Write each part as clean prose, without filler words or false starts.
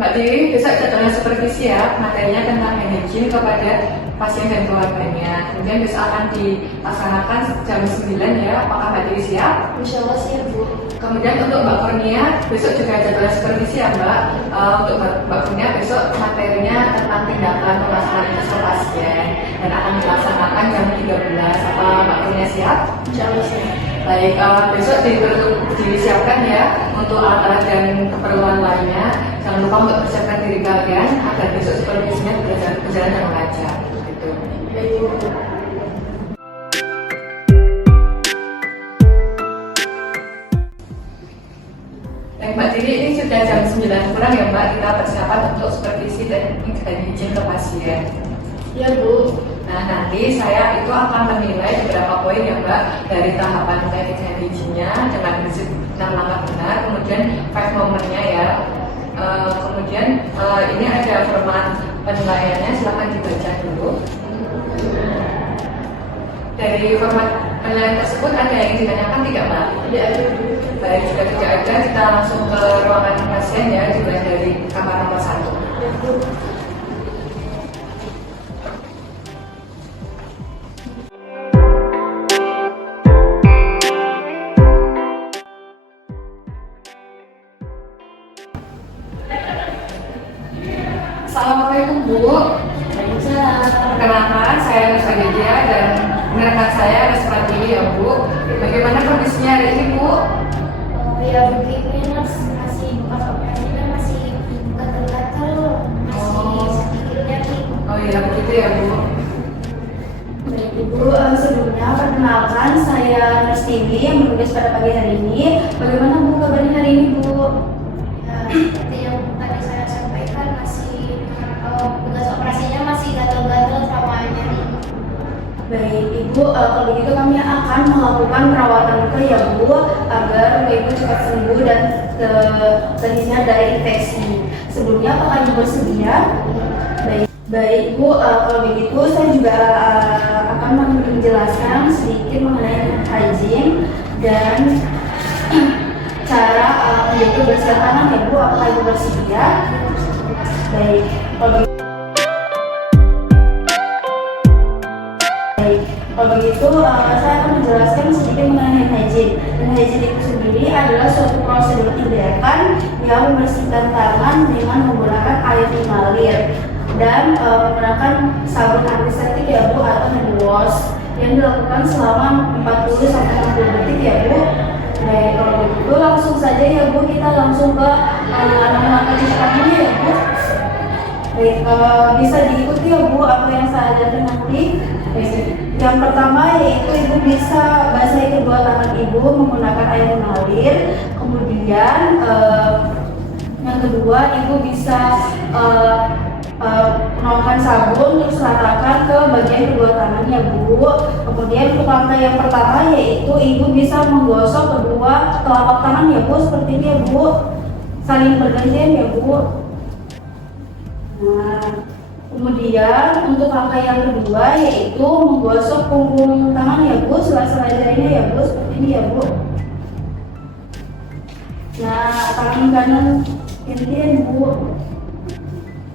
Mbak Dewi, besok jadwalnya supervisi ya, materinya tentang hygiene kepada pasien dan keluarganya. Kemudian besok akan dilaksanakan jam 9 ya, apakah Mbak Dewi siap? Insya Allah siap, Bu. Kemudian untuk Mbak Kurnia, besok juga jadwalnya supervisi ya Mbak. Untuk Mbak Kurnia besok materinya tentang tindakan pemasaran investor pasien dan akan dilaksanakan jam 13. Apa Mbak Kurnia siap? Insya Allah siap. Baik, besok disiapkan ya untuk alat-alat dan keperluan lainnya. Jangan lupa untuk persiapkan diri kalian agar besok supervisinya berjalan dengan lancar. Gitu. Baik, Bu. Baik Mbak Diri, ini sudah jam 9 kurang ya Mbak, kita persiapan untuk supervisi dan izin ke pasien. Ya, Bu. Nah, nanti saya itu akan menilai beberapa poin ya Mbak dari tahapan teknik hygiene-nya dengan prinsip 6 langkah benar, kemudian 5 momennya ya. Kemudian ini ada format penilaiannya, silahkan dibaca dulu. Dari format penilaian tersebut ada yang ditanyakan tidak Mbak? Tidak ada, Bu. Baik, jika tidak ada, kita langsung ke ruangan pasien ya, juga dari kamar nomor 1. Ya, Bu. Assalamualaikum Bu. Waalaikumsalam. Perkenalkan, saya Nusa Gedia dan rekan saya Respati ya Bu. Bagaimana kondisinya hari ini Bu? Ya, begini masih bekas operasi dan masih gatal-gatal, masih sedikit nyeri. Oh iya begitu ya Bu. Baik, Ibu, sebelumnya perkenalkan saya Nurstini yang bertugas pada pagi hari ini. Bagaimana Bu kabarnya hari ini, Bu? Ya, seperti yang tadi saya sampaikan, masih tugas operasinya masih gatal-gatal sama nyeri. Baik, Ibu, kalau begitu kami akan melakukan perawatan luka ya Bu, agar luka Ibu cepat sembuh dan terhindar dari infeksi. Sebelumnya apakah Ibu bersedia? Baik Bu, kalau begitu saya juga akan menjelaskan sedikit mengenai hygiene dan cara menjaga kebersihan tangan ya Bu. Apakah Ibu bersedia? Baik, kalau begitu saya akan menjelaskan sedikit mengenai hygiene. Dan hygiene itu sendiri adalah suatu prosedur tindakan yang membersihkan tangan dengan menggunakan air mengalir dan menggunakan sabun antiseptik ya Bu, atau hand wash yang dilakukan selama 40-60 detik ya Bu. Baik, kalau begitu langsung saja ya Bu, kita langsung ke langkah pertama ya Bu. Baik, bisa diikuti ya Bu apa yang saya ajarkan nanti. Yang pertama yaitu Ibu bisa basahi kedua tangan Ibu menggunakan air mengalir. Kemudian yang kedua Ibu bisa menuangkan sabun terus ratakan ke bagian kedua tangannya Bu. Kemudian untuk langkah yang pertama yaitu Ibu bisa menggosok kedua telapak tangan ya Bu, seperti ini ya Bu, saling bergantian ya Bu. Nah, kemudian untuk langkah yang kedua yaitu menggosok punggung tangan ya Bu, sela-sela jarinya ya Bu, seperti ini ya Bu. Nah, tangan kanan gantian Bu.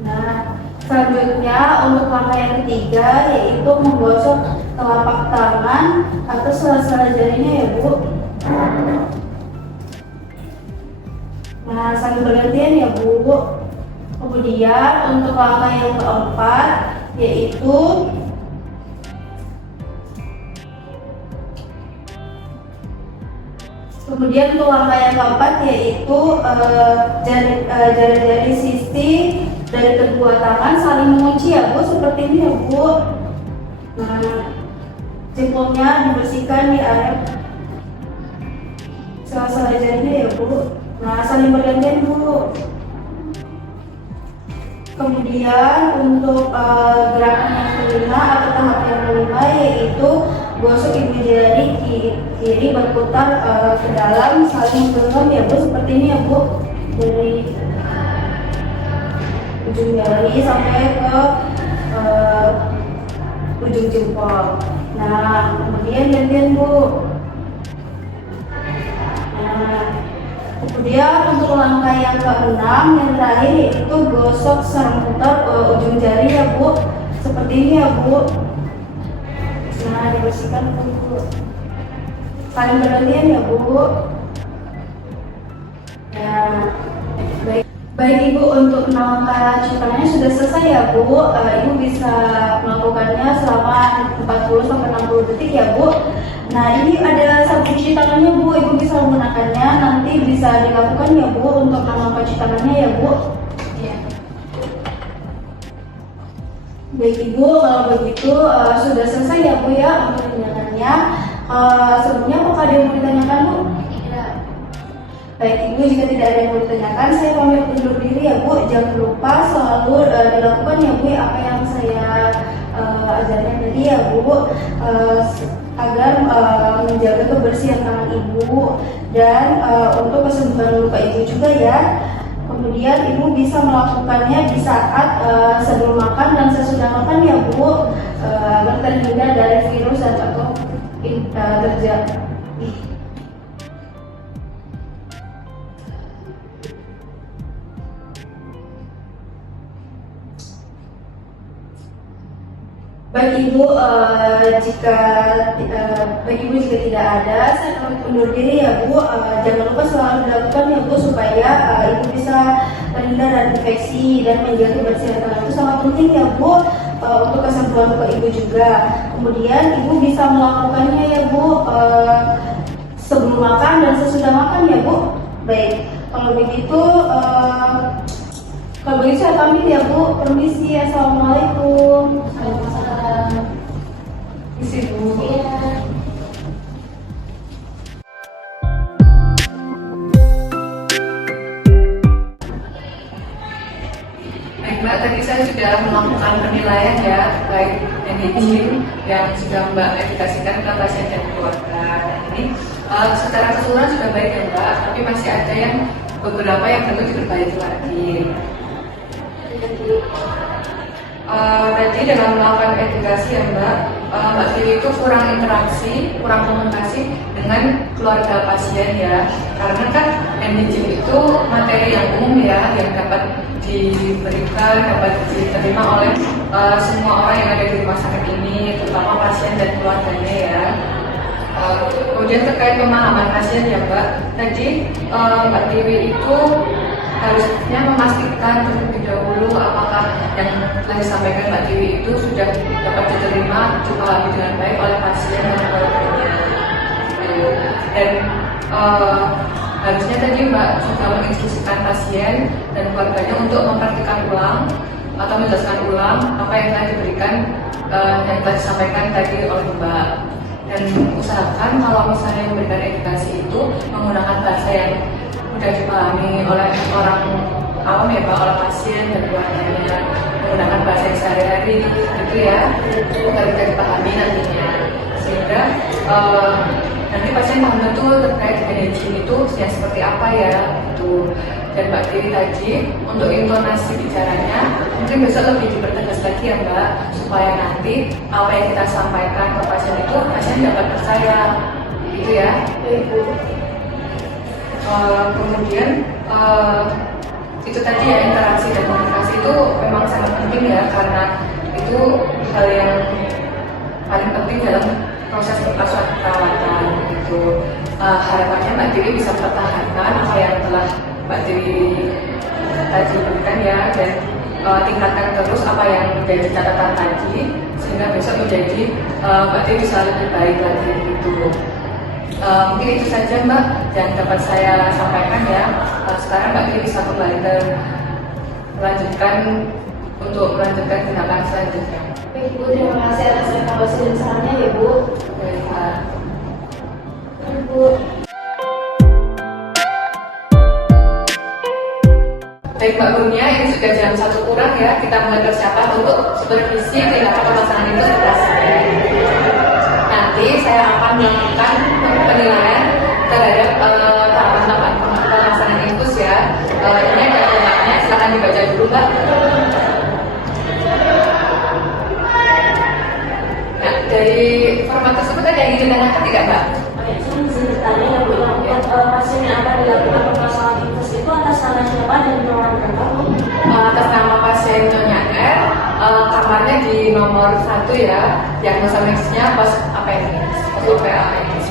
Nah, selanjutnya untuk langkah yang ketiga yaitu menggosok telapak tangan atau sela-sela jarinya ya Bu. Nah, sambil bergantian ya Bu. Kemudian untuk langkah yang keempat yaitu jari-jari sisi dari kedua tangan saling mengunci ya Bu, seperti ini ya Bu. Nah, jempolnya dibersihkan di air sela-sela jarinya ya Bu. Nah, saling bergantian Bu. Kemudian untuk gerakan yang kelima atau tahap yang kelima yaitu gosok ibu jari kiri berputar ke dalam saling menggenggam ya Bu, seperti ini ya Bu, dari ujung jari sampai ke ujung jempol. Nah, kemudian gantian Bu. Nah, Kemudian untuk langkah yang keenam, yang terakhir yaitu gosok seputar ujung jari ya Bu. Seperti ini ya Bu. Nah, dibersihkan Bu. Saling bergantian ya Bu. Ya, baik Ibu, untuk langkah cuci tangannya sudah selesai ya Bu. Ibu bisa melakukannya selama 40-60 detik ya Bu. Nah, ini ada sabun cuci tangannya Bu, Ibu bisa menggunakannya, nanti bisa dilakukan ya Bu untuk langkah cuci tangannya ya Bu. Iya. Baik Ibu, kalau begitu sudah selesai ya Bu ya untuk tindakannya. Sebelumnya apakah ada yang mau ditanyakan Bu? Tidak. Baik Ibu, jika tidak ada yang mau ditanyakan, saya pamit undur diri ya Bu. Jangan lupa selalu dilakukan ya Bu apa yang saya ajarkan tadi ya Bu, agar menjaga kebersihan tangan Ibu dan untuk kesembuhan luka Ibu juga ya. Kemudian Ibu bisa melakukannya di saat sebelum makan dan sesudah makan ya Bu, agar terhindar dari virus atau terjadi. Bagi Ibu, jika tidak ada, saya pamit undur diri ya Bu. Jangan lupa selalu dilakukan ya Bu, supaya Ibu bisa terhindar dari infeksi dan menjaga kebersihan tangan itu sangat penting ya Bu, untuk kesembuhan luka Ibu juga. Kemudian Ibu bisa melakukannya ya Bu, sebelum makan dan sesudah makan ya Bu. Baik, kalau begitu saya pamit ya Bu. Permisi, assalamualaikum. Isi Bu. Iya. Baik Mbak, tadi saya sudah melakukan penilaian ya, baik yang hijin yang sudah Mbak edukasikan ke pasien dan keluarga. Dan ini secara keseluruhan sudah baik ya Mbak, tapi masih ada yang beberapa yang perlu diperbaiki lagi. Tadi dalam melakukan edukasi ya Mbak Dewi itu kurang interaksi, kurang komunikasi dengan keluarga pasien ya. Karena kan NDJ itu materi yang umum ya, yang dapat diberikan, dapat diterima oleh semua orang yang ada di rumah sakit ini, terutama pasien dan keluarganya ya. Kemudian terkait pemahaman pasien ya Mbak, tadi Mbak Dewi itu harusnya memastikan terlebih dahulu apakah yang telah disampaikan Mbak Dewi itu sudah dapat diterima, dipahami dengan baik oleh pasien dan keluarganya. Dan harusnya tadi Mbak juga menginstruksikan pasien dan keluarganya untuk mempraktikkan ulang atau menjelaskan ulang apa yang telah diberikan dan telah disampaikan tadi oleh Mbak. Dan usahakan kalau misalnya memberikan edukasi itu menggunakan bahasa yang mudah dipahami oleh orang awam ya Pak, oleh pasien dan keluarganya, menggunakan bahasa yang sehari-hari gitu ya, agar bisa dipahami nantinya, sehingga nanti pasien paham betul terkait dengan hygiene itu yang seperti apa ya gitu. Dan Mbak Dewi tadi untuk intonasi bicaranya mungkin besok lebih dipertegas lagi ya Mbak, supaya nanti apa yang kita sampaikan ke pasien itu pasien dapat percaya gitu ya. Kemudian itu tadi ya, interaksi dan komunikasi itu memang sangat penting ya, karena itu hal yang paling penting dalam proses perawatan gitu. Harapannya Mbak Dewi bisa mempertahankan apa yang telah Mbak Dewi tadi berikan ya, dan tingkatkan terus apa yang menjadi catatan tadi, sehingga besok menjadi Mbak Dewi bisa lebih baik lagi gitu. Mungkin itu saja Mbak yang dapat saya sampaikan ya. Sekarang Mbak Dewi bisa kembali melanjutkan tindakan selanjutnya. Baik Bu, terima kasih atas evaluasi dan sarannya ya Bu. Baik Pak. Bu. Baik Mbak Gurunya, ini sudah jam 1 kurang ya. Kita mulai persiapan untuk supervisi tindakan pemasangan itu selesai. Nanti saya akan melakukan penilaian terhadap tahapan pemasangan infus ya. Ini ada formatnya, silakan dibaca dulu Mbak. Nah, dari format tersebut ada yang ingin ditanyakan tidak Mbak? Saya bisa bertanya ya Bu, pasien yang akan dilakukan pemasangan ya, diagnosa medisnya post appendix, appendix.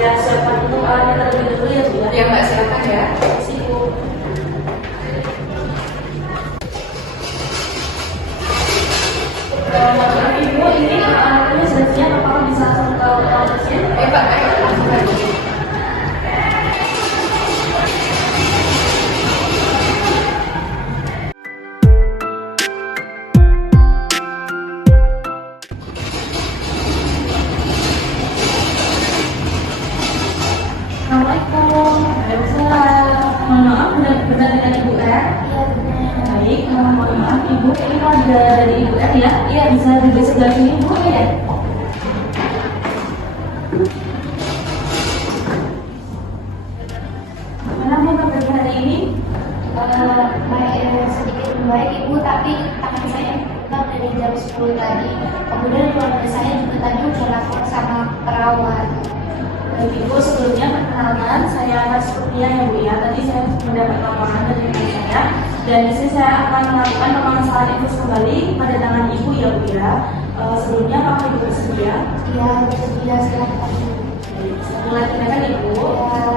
Ya, siapkan untuk alatnya terlebih dahulu ya Bu ya. Ya Mbak, silakan ya. Sipu. Maaf Ibu, ini alatnya sudah siap, apakah bisa langsung ke ruang pasien? Mbak, ayo langsung aja. Assalamualaikum. Waalaikumsalam. Mohon maaf, benar dengan Ibu R? Iya, benar. Baik, mohon maaf Ibu, ini keluarga dari Ibu R ya? Iya, bisa duduk sebelah sini Bu ya? Mana Bu kabar hari ini? Sedikit membaik Ibu, tapi tangan saya buka dari jam 10 tadi. Kemudian keluarga saya juga tadi udah lapor sama perawat. Baik Ibu, sebelumnya perkenalkan saya Mas Rupiah ya Bu ya. Tadi saya mendapat laporan dari rekan saya, dan di sini saya akan melakukan pemangsalan infus kembali pada tangan Ibu ya Bu ya. Sebelumnya apakah Ibu bersedia? Iya, bersedia, silakan. Baik, saya mulai tindakan Ibu. Ya.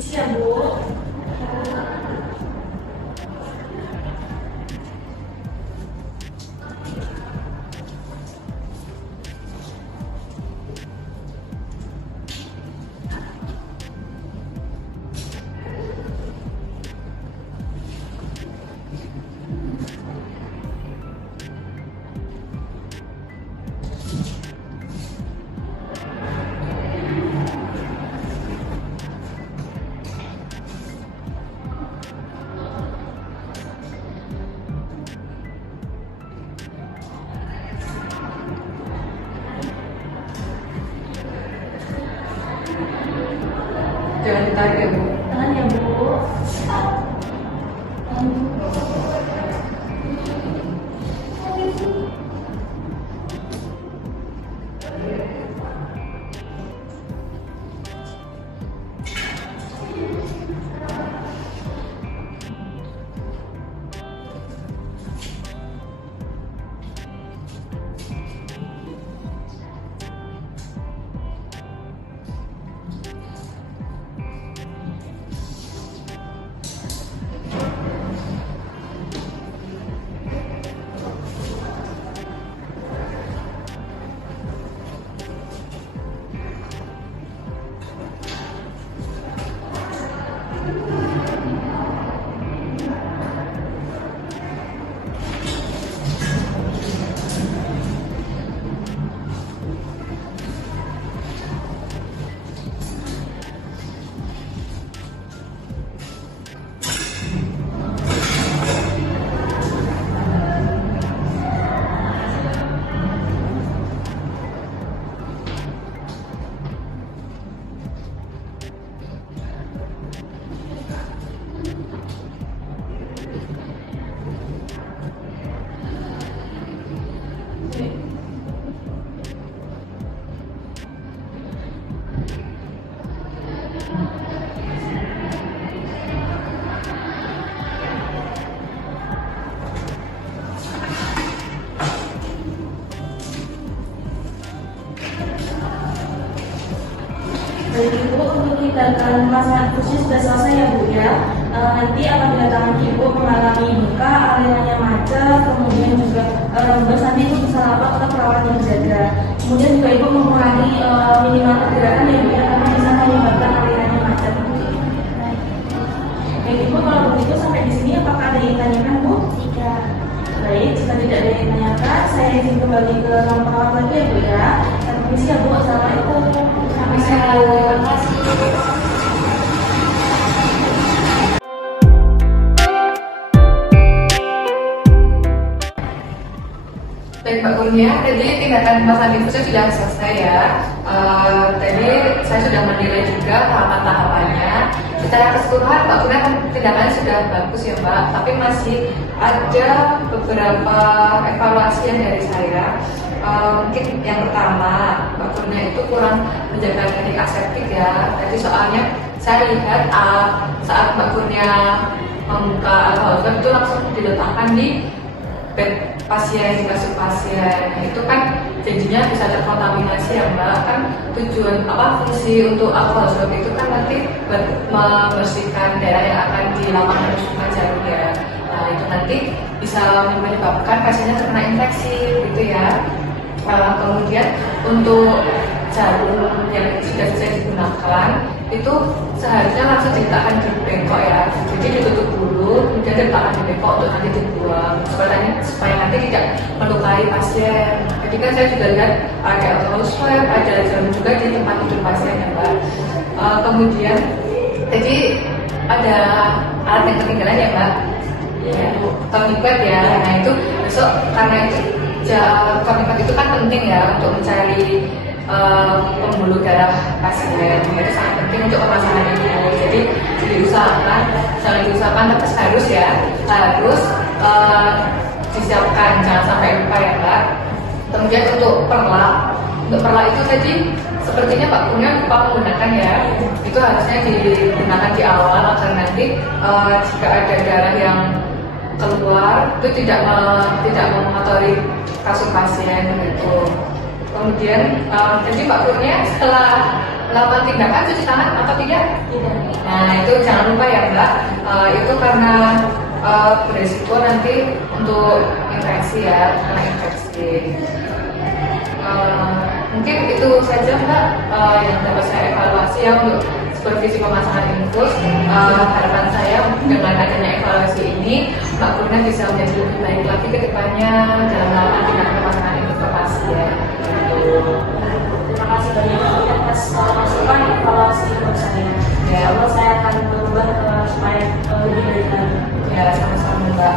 Siap Bu. Jangan ditarik ya Bu. Tangan ya Bu. Baik Ibu, untuk tindakan pemasangan infusnya sudah selesai ya Bu ya. Nanti apabila tangan Ibu mengalami luka, alirannya macet, kemudian juga rembes, nanti Ibu bisa lapor ke perawat yang berjaga. Kemudian juga Ibu mengurangi minimal pergerakan ya Bu ya, karena bisa menyebabkan alirannya macet. Baik Ibu, kalau begitu sampai di sini apakah ada yang ditanyakan Bu? Tidak. Baik, jika tidak ada yang ditanyakan, saya izin kembali ke ruang perawat lagi ya Bu ya. Saya permisi ya Bu, Assalamualaikum. Terima kasih. Baik Mbak Kurnia, tadi tindakan pemasangan infusnya sudah selesai ya. Tadi saya sudah menilai juga tahapan-tahapannya. Secara keseluruhan Mbak Kurnia tindakannya sudah bagus ya Mbak, tapi masih ada beberapa evaluasi yang dari saya. Mungkin yang pertama, Mbak Kurnia itu kurang menjaga teknik aseptik ya. Tadi soalnya saya lihat saat Mbak Kurnia membuka alkohol itu langsung diletakkan di bed pasien, di kasur pasien. Nah, itu kan jadinya bisa terkontaminasi ya Mbak. Kan tujuan fungsi untuk alkohol swab itu kan nanti buat membersihkan daerah yang akan dilakukan penunjukan jarum ya. Nah, itu nanti bisa menyebabkan pasiennya terkena infeksi gitu ya. Kemudian untuk jarum yang sudah selesai digunakan itu seharusnya langsung diletakkan di bengkok ya. Jadi ditutup dulu, kemudian diletakkan di bengkok untuk nanti dibuang supaya nanti tidak melukai pasien. Jadi kan saya juga lihat ada alkohol swab, ada jarum juga di tempat tidur pasien ya Mbak. Kemudian jadi ada alat yang ketinggalan ya Mbak, ya, tourniquet ya. Nah itu besok karena itu tourniquet itu kan penting ya untuk mencari pembuluh darah pasien. Itu sangat penting untuk pemasangan itu. Jadi jangan diusahakan tapi harus disiapkan, jangan sampai lupa ya Mbak. Kemudian untuk perla itu tadi sepertinya Mbak Kurnia lupa menggunakan ya. Itu harusnya digunakan di awal agar nanti jika ada darah yang keluar itu tidak mengotori kasur pasien gitu. Kemudian jadi Mbak Kurnia setelah melakukan tindakan cuci tangan atau tidak? Tidak. Nah itu jangan lupa ya Mbak, itu karena beresiko nanti untuk infeksi ya, karena infeksi. Mungkin itu saja Mbak yang dapat saya evaluasi ya untuk supervisi pemasangan infus. Harapan saya dengan adanya evaluasi ini Mbak Kurnia bisa menjadi lebih baik lagi ke depannya dalam melakukan tindakan pemasangan infus ke pasien. Terima kasih banyak atas masukan evaluasi untuk saya. Ya Allah, saya akan berubah supaya lebih baik lagi. Ya, sama-sama Mbak.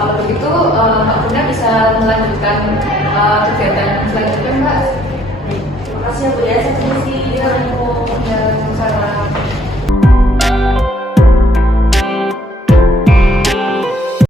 Kalau begitu Mbak Kurnia bisa melanjutkan kegiatan selanjutnya Mbak. Terima kasih ya Bu ya, saya permisi. Assalamualaikum.